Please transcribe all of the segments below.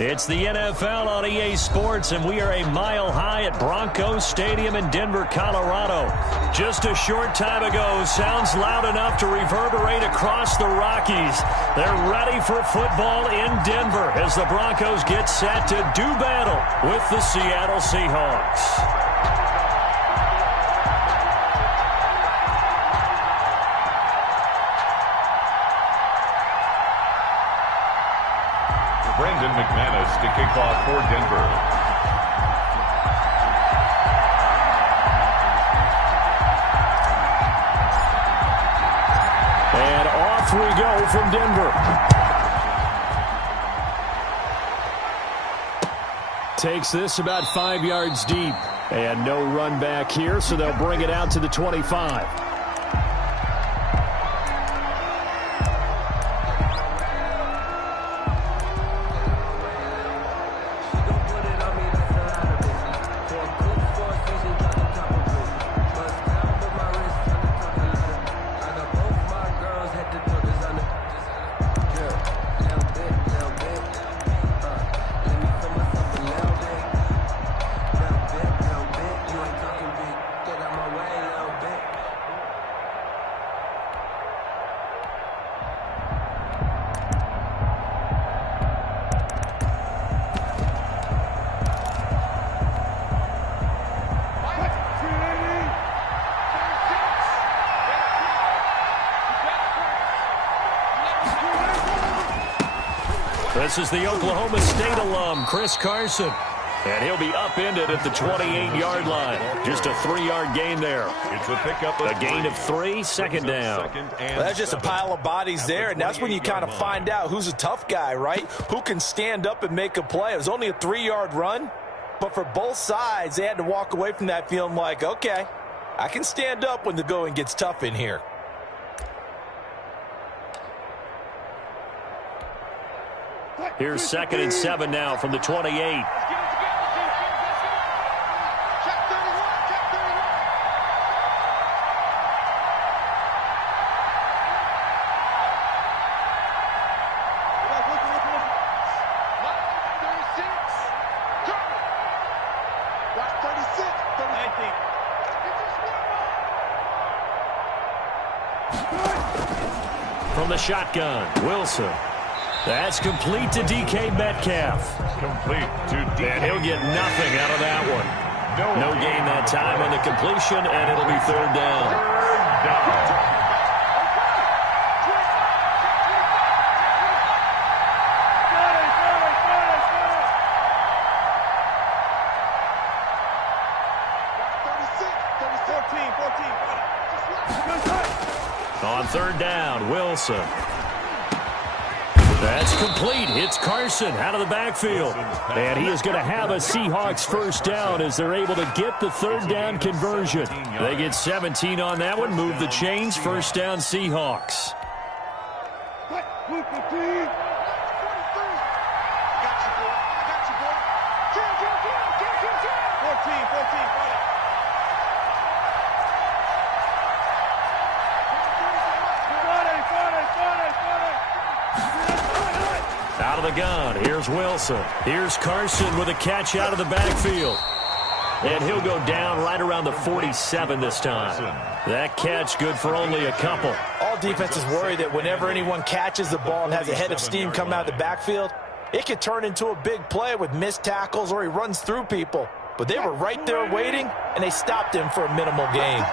It's the NFL on EA Sports, and we are a mile high at Broncos Stadium in Denver, Colorado. Just a short time ago, sounds loud enough to reverberate across the Rockies. They're ready for football in Denver as the Broncos get set to do battle with the Seattle Seahawks. McManus to kick off for Denver. And off we go from Denver. Takes this about 5 yards deep. And no run back here, so they'll bring it out to the 25. This is the Oklahoma State alum, Chris Carson. And he'll be upended at the 28-yard line. Just a 3-yard gain there. It's a pickup of a gain of 3, second down. Well, that's just a pile of bodies there, and that's when you kind of find out who's a tough guy, right? Who can stand up and make a play. It was only a 3-yard run, but for both sides, they had to walk away from that feeling like, okay, I can stand up when the going gets tough in here. Here's 2nd and 7 now from the 28. From the shotgun, Wilson. That's complete to DK Metcalf. Complete to DK. And he'll get nothing out of that one. No gain that time on the completion, and it'll be 3rd down. On 3rd down, Wilson. That's complete. It's Carson out of the backfield. And he is going to have a Seahawks first down as they're able to get the 3rd down conversion. They get 17 on that one. Move the chains. First down, Seahawks. Out of the gun, here's Wilson. Here's Carson with a catch out of the backfield. And he'll go down right around the 47 this time. That catch good for only a couple. All defenses worry that whenever anyone catches the ball and has a head of steam coming out of the backfield, it could turn into a big play with missed tackles or he runs through people. But they were right there waiting, and they stopped him for a minimal gain.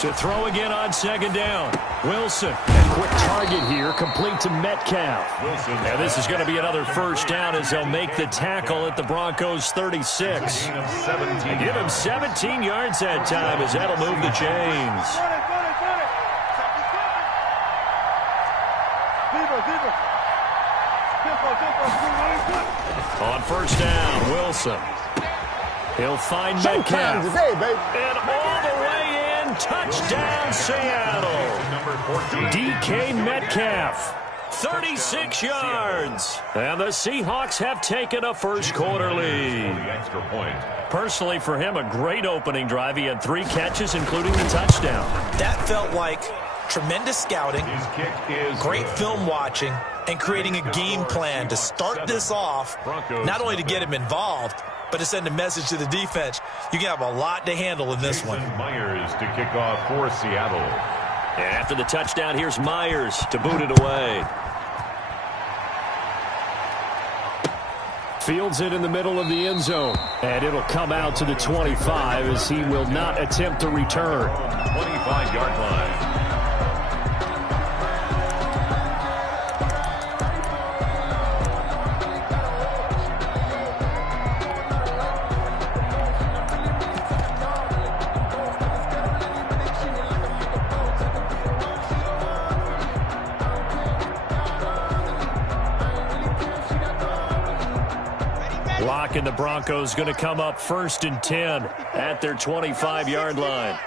To throw again on 2nd down. Wilson. A quick target here, complete to Metcalf. And this is going to be another first down as they'll make the tackle at the Broncos 36. And give him 17 yards that time as that'll move the chains. On 1st down, Wilson. He'll find Metcalf. And all the way in, touchdown Seattle. DK Metcalf. 36 yards. And the Seahawks have taken a first-quarter lead. Extra point. Personally, for him, a great opening drive. He had 3 catches, including the touchdown. That felt like tremendous scouting, His kick is great film watching, and creating a game plan to start this off, not only to get him involved, but to send a message to the defense. You can have a lot to handle in this one. Myers to kick off for Seattle. And after the touchdown, here's Myers to boot it away. Fields it in the middle of the end zone. And it'll come out to the 25 as he will not attempt to return. 25-yard line. And the Broncos going to come up 1st and 10 at their 25-yard line.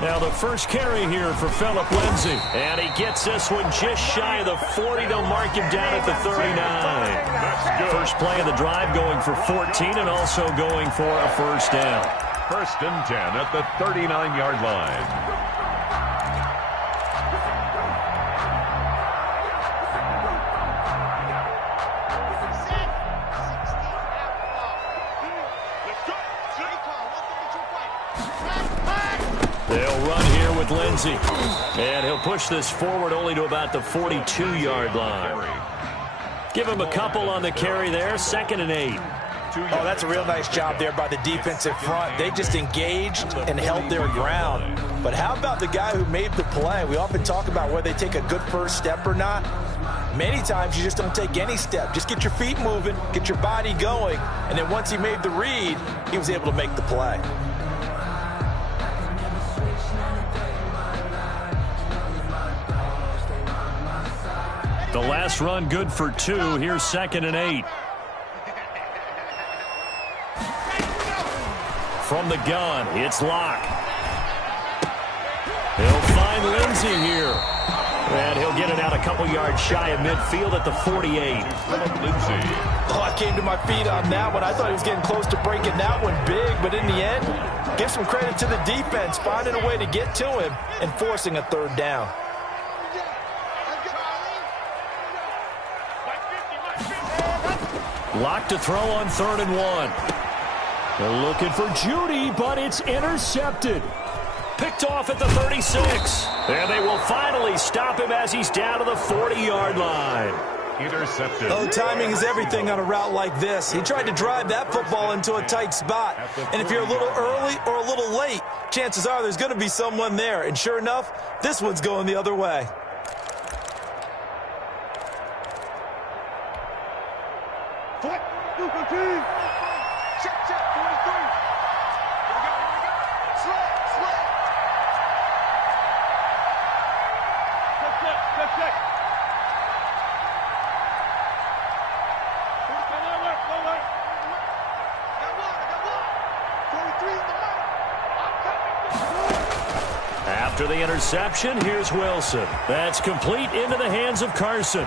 Now the first carry here for Phillip Lindsay. And he gets this one just shy of the 40. They'll mark him down at the 39. First play of the drive going for 14 and also going for a first down. 1st and 10 at the 39-yard line. They'll run here with Lindsay. And he'll push this forward only to about the 42-yard line. Give him a couple on the carry there. 2nd and 8. Oh, that's a real nice job there by the defensive front. They just engaged and held their ground. But how about the guy who made the play? We often talk about whether they take a good first step or not. Many times you just don't take any step. Just get your feet moving, get your body going, and then once he made the read, he was able to make the play. The last run good for 2. Here's 2nd and 8. From the gun, it's Locke. He'll find Lindsay here. And he'll get it out a couple yards shy of midfield at the 48. Lindsay. Oh, I came to my feet on that one. I thought he was getting close to breaking that one big, but in the end, give some credit to the defense, finding a way to get to him and forcing a 3rd down. Locke to throw on 3rd and 1. They're looking for Judy, but it's intercepted. Picked off at the 36. And they will finally stop him as he's down to the 40-yard line. Intercepted. Oh, timing is everything on a route like this. He tried to drive that football into a tight spot. And if you're a little early or a little late, chances are there's going to be someone there. And sure enough, this one's going the other way. After the interception, here's Wilson. That's complete into the hands of Carson.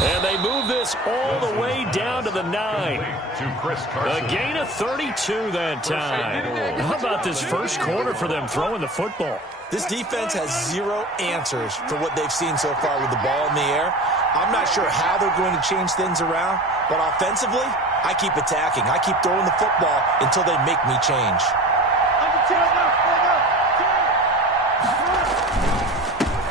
And they move this all the way down to the 9. To Chris Carson. A gain of 32 that time. How about this first quarter for them throwing the football? This defense has 0 answers for what they've seen so far with the ball in the air. I'm not sure how they're going to change things around, but offensively, I keep attacking. I keep throwing the football until they make me change.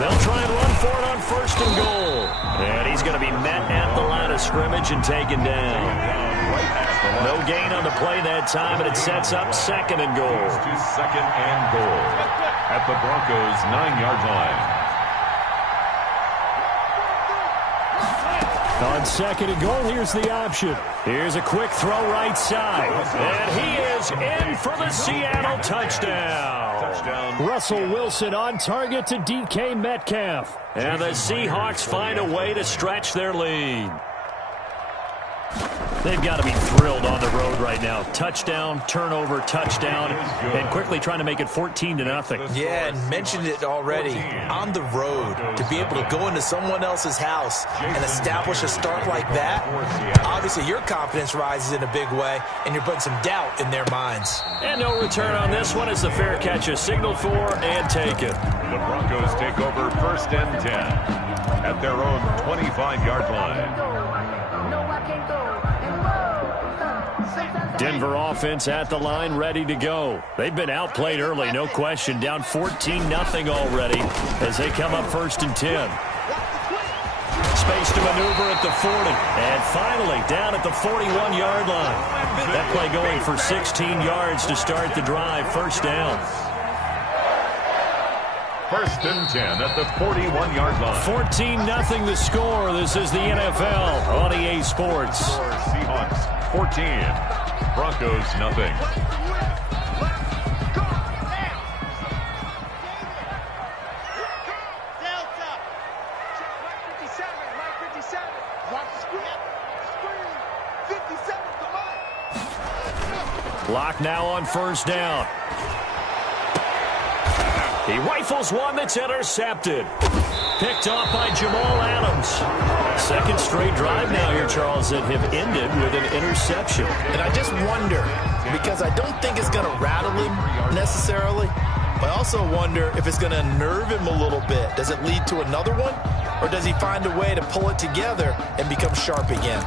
They'll try and run for it on 1st and goal. And he's going to be met at the line of scrimmage and taken down. No gain on the play that time, and it sets up 2nd and goal. To 2nd and goal at the Broncos' 9-yard line. On 2nd and goal, here's the option. Here's a quick throw right side. And he is in for the Seattle touchdown. Russell Wilson on target to DK Metcalf. And the Seahawks find a way to stretch their lead. They've got to be thrilled on the road right now. Touchdown, turnover, touchdown, and quickly trying to make it 14-0. Yeah, and mentioned it already. On the road, to be able to go into someone else's house and establish a start like that, obviously your confidence rises in a big way, and you're putting some doubt in their minds. And no return on this one as the fair catch is signaled for and taken. The Broncos take over 1st and 10 at their own 25-yard line. Denver offense at the line, ready to go. They've been outplayed early, no question. Down 14-0 already as they come up 1st and 10. Space to maneuver at the 40. And finally, down at the 41-yard line. That play going for 16 yards to start the drive. 1st down. 1st and 10 at the 41-yard line. 14-0 the score. This is the NFL on EA Sports. Seahawks 14. Broncos nothing. Lock now on 1st down. He rifles one that's intercepted. Picked off by Jamal Adams. 2nd straight drive now here, Charles, that have ended with an interception. And I just wonder, because I don't think it's going to rattle him necessarily, but I also wonder if it's going to nerve him a little bit. Does it lead to another one? Or does he find a way to pull it together and become sharp again?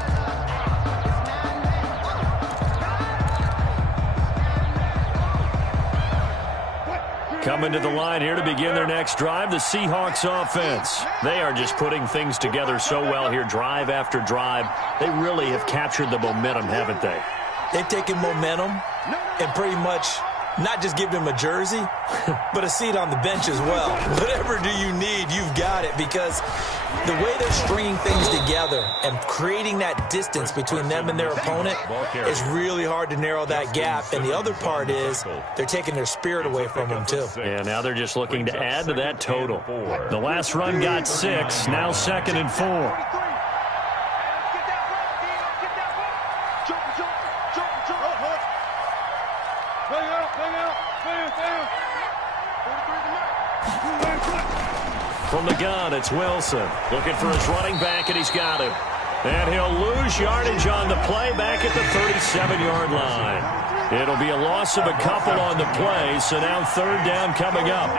Coming to the line here to begin their next drive, the Seahawks offense. They are just putting things together so well here, drive after drive. They really have captured the momentum, haven't they? They've taken momentum and pretty much not just given him a jersey, but a seat on the bench as well. Whatever do you need, you've got it, because the way they're stringing things together and creating that distance between them and their opponent is really hard to narrow that gap. And the other part is they're taking their spirit away from them, too. Yeah, now they're just looking to add to that total. The last run got 6, now 2nd and 4. From the gun, it's Wilson. Looking for his running back, and he's got him. And he'll lose yardage on the play back at the 37-yard line. It'll be a loss of a couple on the play, so now 3rd down coming up.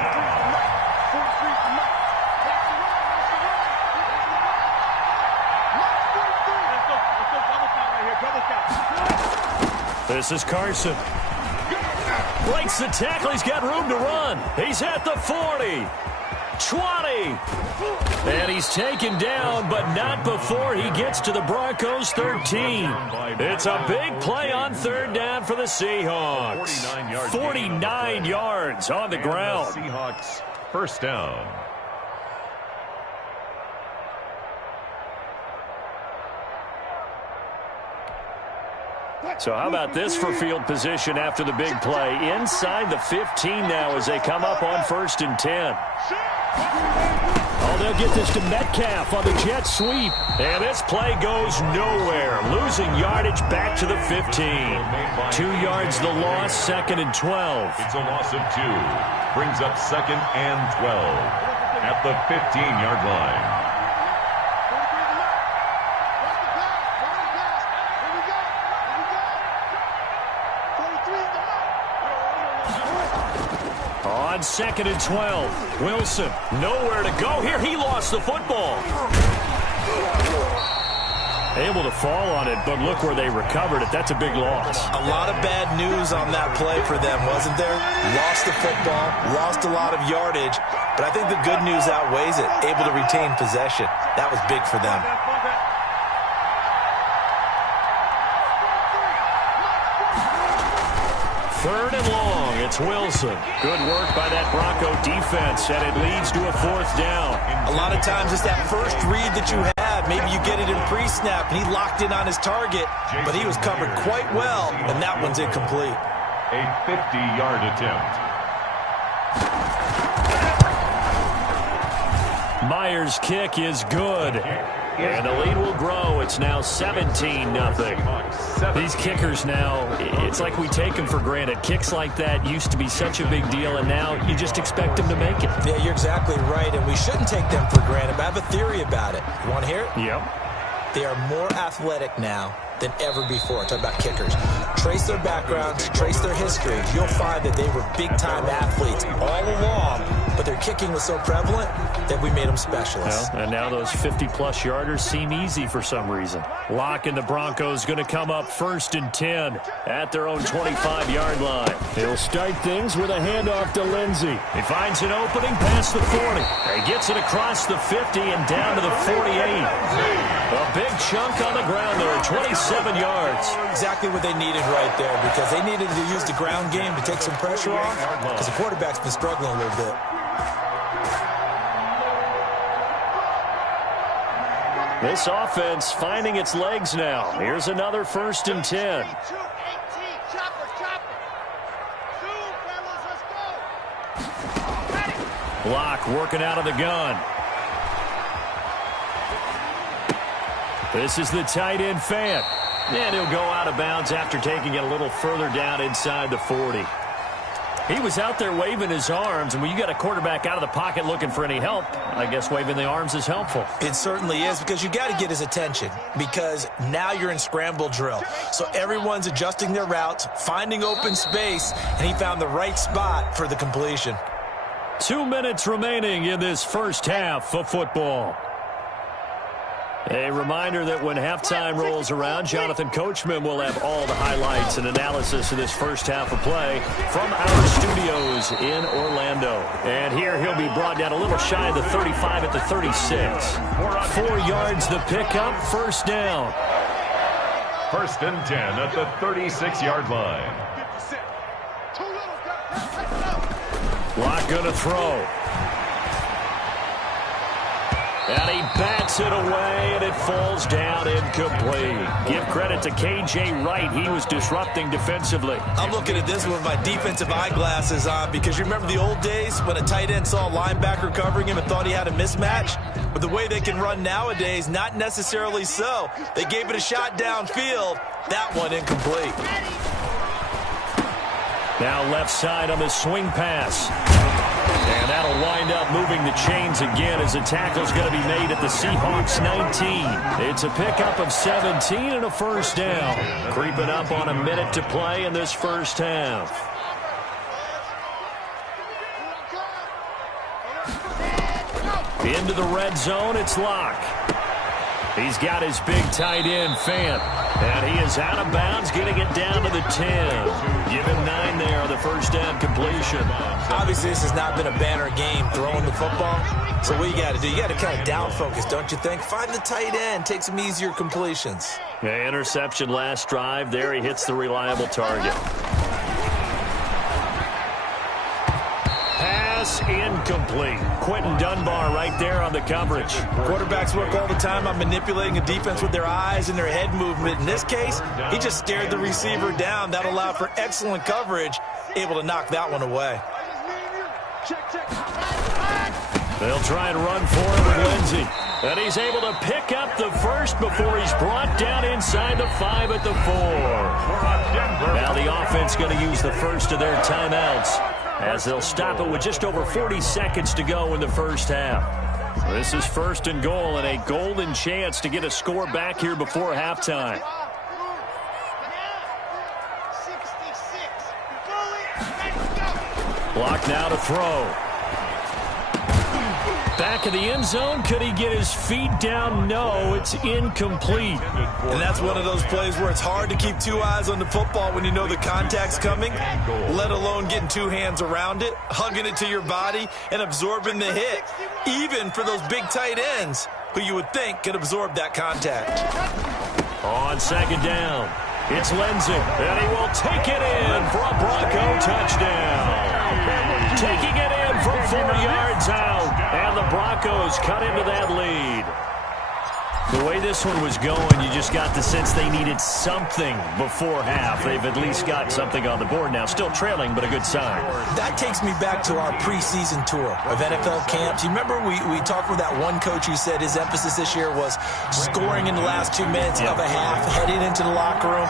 This is Carson. Breaks the tackle. He's got room to run. He's at the 40. 20. And he's taken down, but not before he gets to the Broncos' 13. It's a big play on 3rd down for the Seahawks. 49 yards on the ground. Seahawks 1st down. So how about this for field position after the big play? Inside the 15 now as they come up on 1st and 10. Oh, they'll get this to Metcalf on the jet sweep. And this play goes nowhere. Losing yardage back to the 15. 2 yards the loss, 2nd and 12. It's a loss of 2. Brings up 2nd and 12 at the 15-yard line. On 2nd and 12, Wilson, nowhere to go here. He lost the football. Able to fall on it, but look where they recovered it. That's a big loss. A lot of bad news on that play for them, wasn't there? Lost the football, lost a lot of yardage, but I think the good news outweighs it. Able to retain possession. That was big for them. Third and long, it's Wilson. Good work by that Bronco defense, and it leads to a 4th down. A lot of times it's that first read that you have. Maybe you get it in pre-snap, and he locked in on his target, but he was covered quite well, and that one's incomplete. A 50-yard attempt. Myers' kick is good. And the lead will grow. It's now 17-0. These kickers now, it's like we take them for granted. Kicks like that used to be such a big deal, and now you just expect them to make it. Yeah, you're exactly right, and we shouldn't take them for granted. But I have a theory about it. You want to hear it? Yep. They are more athletic now than ever before. Talk about kickers. Trace their backgrounds, trace their history. You'll find that they were big-time athletes all along, but their kicking was so prevalent that we made them specialists. Well, and now those 50-plus yarders seem easy for some reason. Lock and the Broncos going to come up 1st and 10 at their own 25-yard line. He'll start things with a handoff to Lindsey. He finds an opening past the 40. He gets it across the 50 and down to the 48. A big chunk on the ground there, 27 yards. Exactly what they needed right there, because they needed to use the ground game to take some pressure off, because the quarterback's been struggling a little bit. This offense finding its legs now. Here's another 1st and 10. Block working out of the gun. This is the tight end Fant. And he'll go out of bounds after taking it a little further down inside the 40. He was out there waving his arms, and when you got a quarterback out of the pocket looking for any help, I guess waving the arms is helpful. It certainly is, because you got to get his attention, because now you're in scramble drill. So everyone's adjusting their routes, finding open space, and he found the right spot for the completion. 2 minutes remaining in this first half of football. A reminder that when halftime rolls around, Jonathan Coachman will have all the highlights and analysis of this first half of play from our studios in Orlando. And here he'll be brought down a little shy of the 35 at the 36. 4 yards the pickup, 1st down. 1st and 10 at the 36-yard line. Lock gonna throw. And he bats it away, and it falls down incomplete. Give credit to K.J. Wright. He was disrupting defensively. I'm looking at this with my defensive eyeglasses on, because you remember the old days when a tight end saw a linebacker covering him and thought he had a mismatch? But the way they can run nowadays, not necessarily so. They gave it a shot downfield. That one incomplete. Now left side on the swing pass. And that'll wind up moving the chains again as the tackle's going to be made at the Seahawks 19. It's a pickup of 17 and a 1st down. Creeping up on a minute to play in this first half. Into the red zone, it's Locke. He's got his big tight end, Fant. And he is out of bounds, getting it down to the 10. Give him 9 there on the 1st down completion. Obviously, this has not been a banner game throwing the football. So what you got to do, you got to kind of down focus, don't you think? Find the tight end, take some easier completions. Yeah, interception last drive. There he hits the reliable target. Pass incomplete. Quentin Dunbar right there on the coverage. Quarterbacks work all the time on manipulating a defense with their eyes and their head movement. In this case, he just stared the receiver down. That allowed for excellent coverage, able to knock that one away. They'll try and run for it with Lindsey. And he's able to pick up the 1st before he's brought down inside the 5 at the 4. Now the offense going to use the first of their timeouts, as they'll stop it with just over 40 seconds to go in the first half. This is 1st and goal, and a golden chance to get a score back here before halftime. Block now to throw. Back of the end zone. Could he get his feet down? No, it's incomplete. And that's one of those plays where it's hard to keep 2 eyes on the football when you know the contact's coming, let alone getting 2 hands around it, hugging it to your body, and absorbing the hit, even for those big tight ends who you would think could absorb that contact. On 2nd down, it's Lindsey, and he will take it in for a Bronco touchdown. Taking it in from 4 yards out, and the Broncos cut into that lead. The way this one was going, you just got the sense they needed something before half. They've at least got something on the board now. Still trailing, but a good sign. That takes me back to our preseason tour of NFL camps. You remember we talked with that one coach who said his emphasis this year was scoring in the last 2 minutes of a half, heading into the locker room.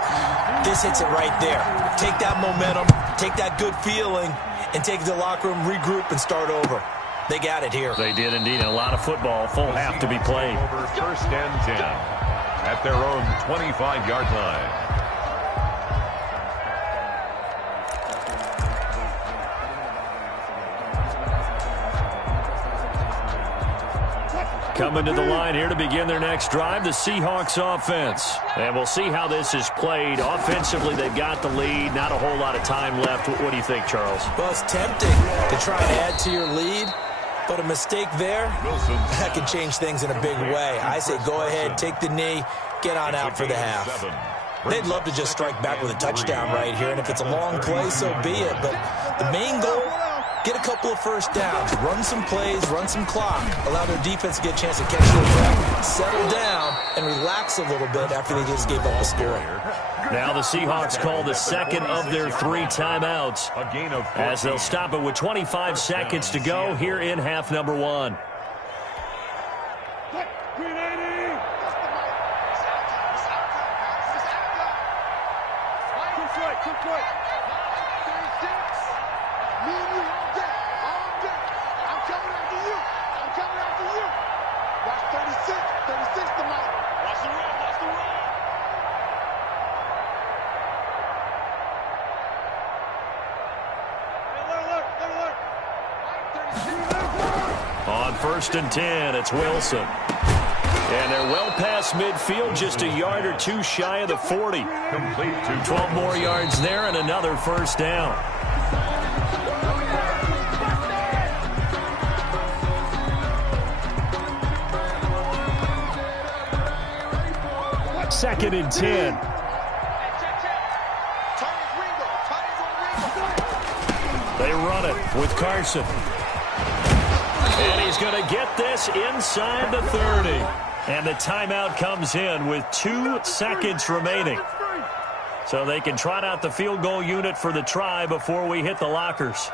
This hits it right there. Take that momentum, take that good feeling, and take it to the locker room, regroup, and start over. They got it here. They did indeed. And a lot of football, full half to be played. Over 1st and 10 at their own 25-yard line. Coming to the line here to begin their next drive, the Seahawks offense. And we'll see how this is played. Offensively, they've got the lead. Not a whole lot of time left. What do you think, Charles? Well, it's tempting to try and add to your lead. But a mistake there, that can change things in a big way. I say go ahead, take the knee, get on out for the half. They'd love to just strike back with a touchdown right here, and if it's a long play, so be it. But the main goal, get a couple of first downs, run some plays, run some clock, allow their defense to get a chance to catch their breath, settle down, and relax a little bit after they just gave up a score. Now the Seahawks call the second of their 3 timeouts as they'll stop it with 25 seconds to go here in half number 1. On 1st and 10, it's Wilson. And they're well past midfield, just a yard or 2 shy of the 40. Complete to 12 more yards there and another first down. Second and 10. They run it with Carson. And he's going to get this inside the 30. And the timeout comes in with 2 seconds remaining. So they can trot out the field goal unit for the try before we hit the lockers.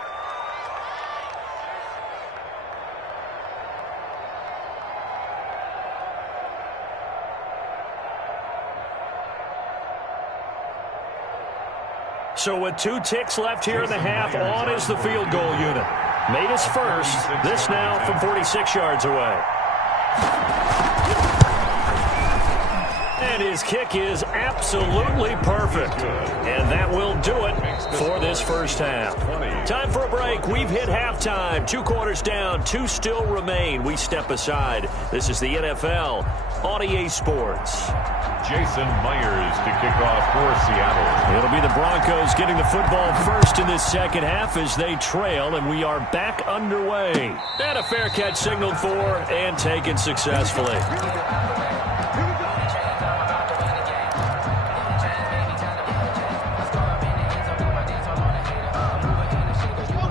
So with 2 ticks left here in the half, on is the field goal unit. Made his first. This now from 46 yards away. And his kick is absolutely perfect. And that will do it for this first half. Time for a break. We've hit halftime. 2 quarters down. 2 still remain. We step aside. This is the NFL on EA Sports. Jason Myers to kick off for Seattle. It'll be the Broncos getting the football first in this second half as they trail, and we are back underway. And a fair catch signaled for and taken successfully.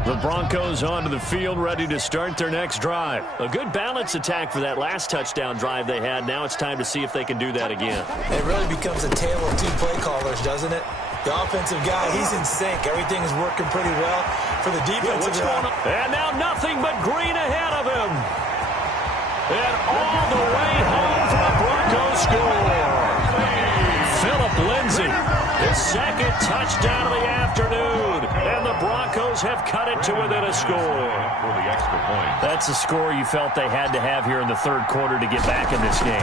The Broncos onto the field, ready to start their next drive. A good balance attack for that last touchdown drive they had. Now it's time to see if they can do that again. It really becomes a tale of 2 play callers, doesn't it? The offensive guy, he's in sync. Everything is working pretty well for the defensive guy. And now nothing but green ahead of him. And all the way home for a Broncos score. Phillip Lindsay, his second touchdown of the afternoon. And the Broncos have cut it to within a score. For the extra point. That's a score you felt they had to have here in the 3rd quarter to get back in this game.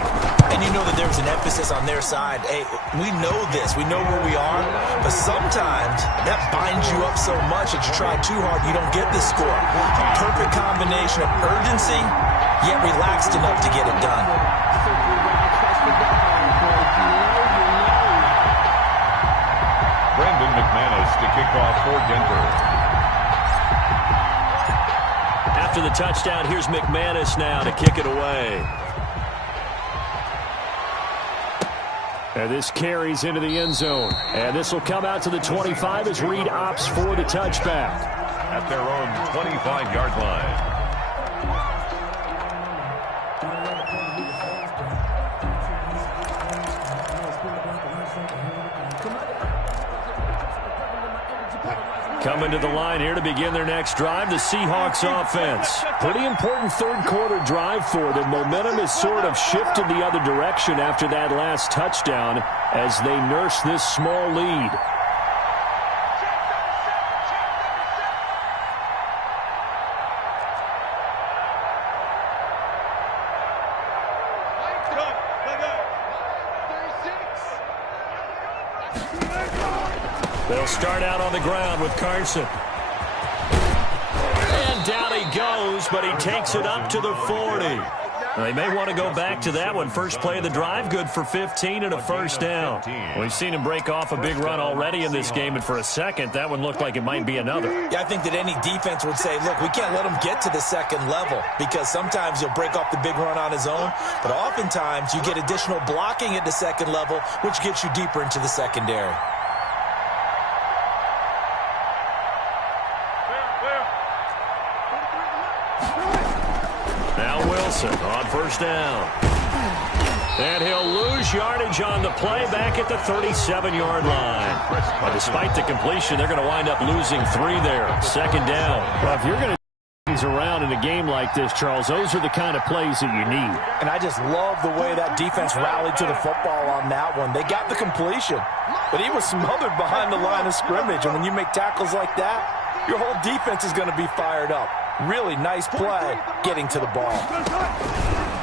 And you know that there was an emphasis on their side. Hey, we know this. We know where we are. But sometimes that binds you up so much that you try too hard, you don't get the score. A perfect combination of urgency, yet relaxed enough to get it done. Brandon McManus to kick off for Denver. After the touchdown, here's McManus now to kick it away. And this carries into the end zone. And this will come out to the 25 as Reed opts for the touchback. At their own 25-yard line. Coming to the line here to begin their next drive, the Seahawks offense. Pretty important third-quarter drive for them. Momentum has sort of shifted the other direction after that last touchdown as they nurse this small lead. They'll start out on the ground with Carson. And down he goes, but he takes it up to the 40. They may want to go back to that one. First play of the drive, good for 15 and a first down. We've seen him break off a big run already in this game, and for a second, that one looked like it might be another. Yeah, I think that any defense would say, look, we can't let him get to the second level because sometimes he'll break off the big run on his own, but oftentimes you get additional blocking at the second level, which gets you deeper into the secondary. On first down. And he'll lose yardage on the play back at the 37-yard line. But despite the completion, they're going to wind up losing 3 there. Second down. Well, if you're going to things around in a game like this, Charles, those are the kind of plays that you need. And I just love the way that defense rallied to the football on that one. They got the completion, but he was smothered behind the line of scrimmage. And when you make tackles like that, your whole defense is going to be fired up. Really nice play getting to the ball.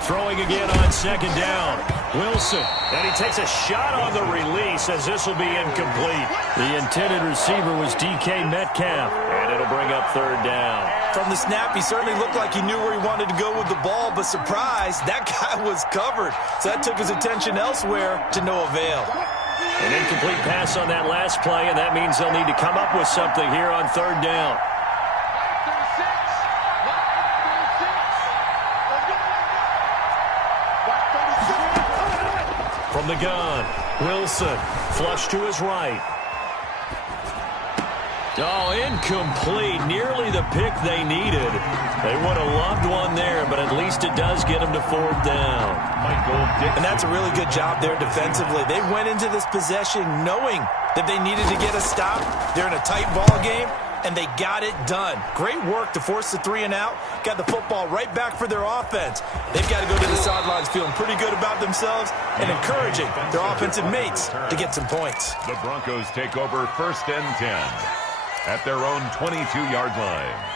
Throwing again on second down. Wilson. And he takes a shot on the release as this will be incomplete. The intended receiver was DK Metcalf. And it'll bring up third down. From the snap, he certainly looked like he knew where he wanted to go with the ball, but surprise, that guy was covered. So that took his attention elsewhere to no avail. An incomplete pass on that last play, and that means they'll need to come up with something here on third down. From the gun, Wilson, flush to his right. Oh, incomplete. Nearly the pick they needed. They would have loved one there, but at least it does get them to fourth down. And that's a really good job there defensively. They went into this possession knowing that they needed to get a stop. They're in a tight ball game, and they got it done. Great work to force the 3 and out. Got the football right back for their offense. They've got to go to the sidelines feeling pretty good about themselves and encouraging their offensive mates to get some points. The Broncos take over first and 10 at their own 22-yard line.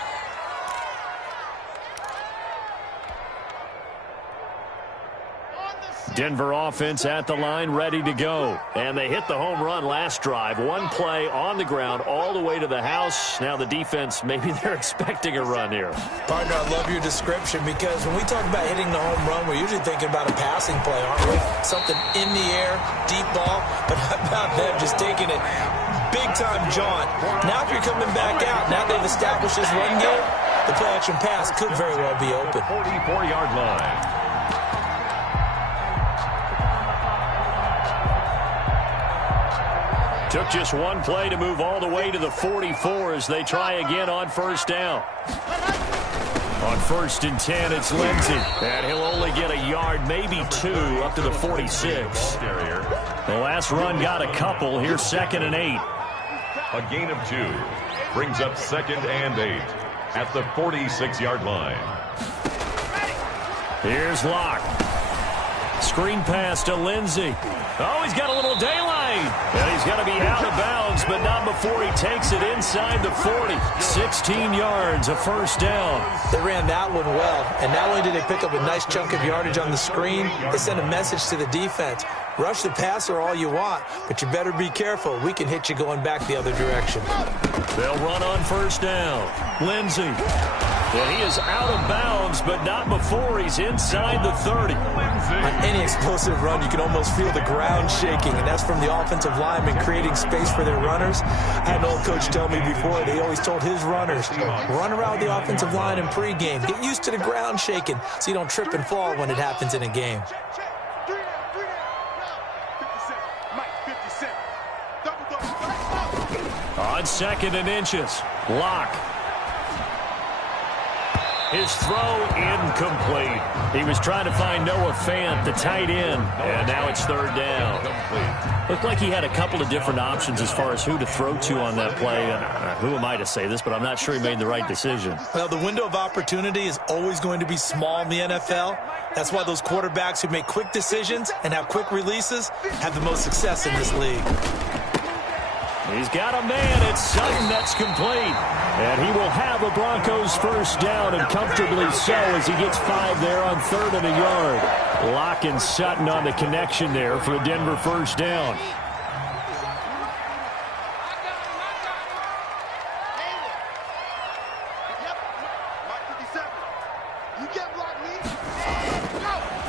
Denver offense at the line, ready to go. And they hit the home run last drive. One play on the ground all the way to the house. Now the defense, maybe they're expecting a run here. Partner, I love your description because when we talk about hitting the home run, we're usually thinking about a passing play, aren't we? Something in the air, deep ball. But how about them just taking it big-time jaunt? Now if you're coming back out, now they've established this run game, the play-action pass could very well be open. 44-yard line. Took just one play to move all the way to the 44 as they try again on first down. On first and 10, it's Lindsey. And he'll only get a yard, maybe 2, up to the 46. The last run got a couple. Here's second and 8. A gain of 2 brings up second and 8 at the 46-yard line. Here's Locke. Screen pass to Lindsey. Oh, he's got a little daylight. And he's going to be out of bounds, but not before he takes it inside the 40. 16 yards, a first down. They ran that one well, and not only did they pick up a nice chunk of yardage on the screen, they sent a message to the defense. Rush the passer all you want, but you better be careful. We can hit you going back the other direction. They'll run on first down. Lindsey. And he is out of bounds, but not before he's inside the 30. On any explosive run, you can almost feel the ground shaking, and that's from the offensive linemen creating space for their runners. I had an old coach tell me before, they always told his runners, run around the offensive line in pregame. Get used to the ground shaking so you don't trip and fall when it happens in a game. On second and inches, Locke. His throw incomplete. He was trying to find Noah Fant, the tight end, and now it's third down. Looked like he had a couple of different options as far as who to throw to on that play. And who am I to say this, but I'm not sure he made the right decision. Well, the window of opportunity is always going to be small in the NFL. That's why those quarterbacks who make quick decisions and have quick releases have the most success in this league. He's got a man. It's Sutton that's complete. And he will have a Broncos first down, and comfortably so as he gets 5 there on 3rd and a yard. Locke and Sutton on the connection there for a Denver first down.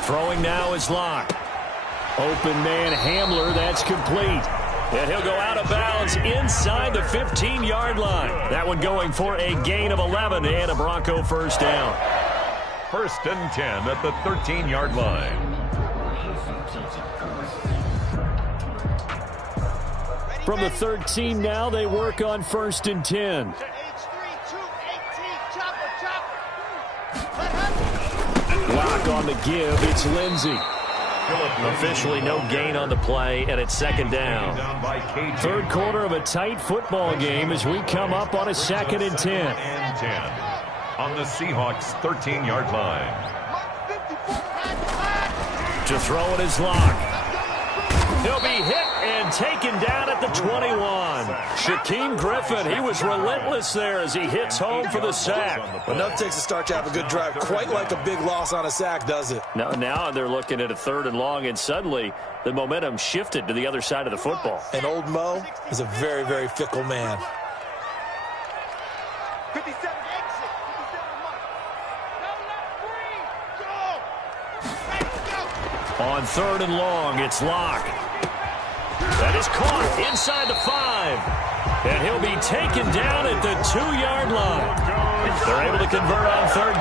Throwing now is Locke. Open man Hamler, that's complete. And he'll go out of bounds inside the 15-yard line. That one going for a gain of 11 and a Bronco first down. 1st and 10 at the 13-yard line. From the 13 now, they work on 1st and 10. Lock on the give. It's Lindsey. Officially no gain on the play, and it's 2nd down. 3rd quarter of a tight football game as we come up on a 2nd and 10. On the Seahawks' 13-yard line. To throw it is Locke. He'll be hit and taken down at the 21. Shaquem Griffin, he was relentless there as he hits home for the sack. Enough takes a start to have a good drive. Quite like a big loss on a sack, does it? Now they're looking at a 3rd and long, and suddenly the momentum shifted to the other side of the football. And old Mo is a very, very fickle man. 57 exit. 57 go. On 3rd and long, it's Locke. That is caught inside the 5. And he'll be taken down at the 2-yard line. They're able to convert on 3rd down.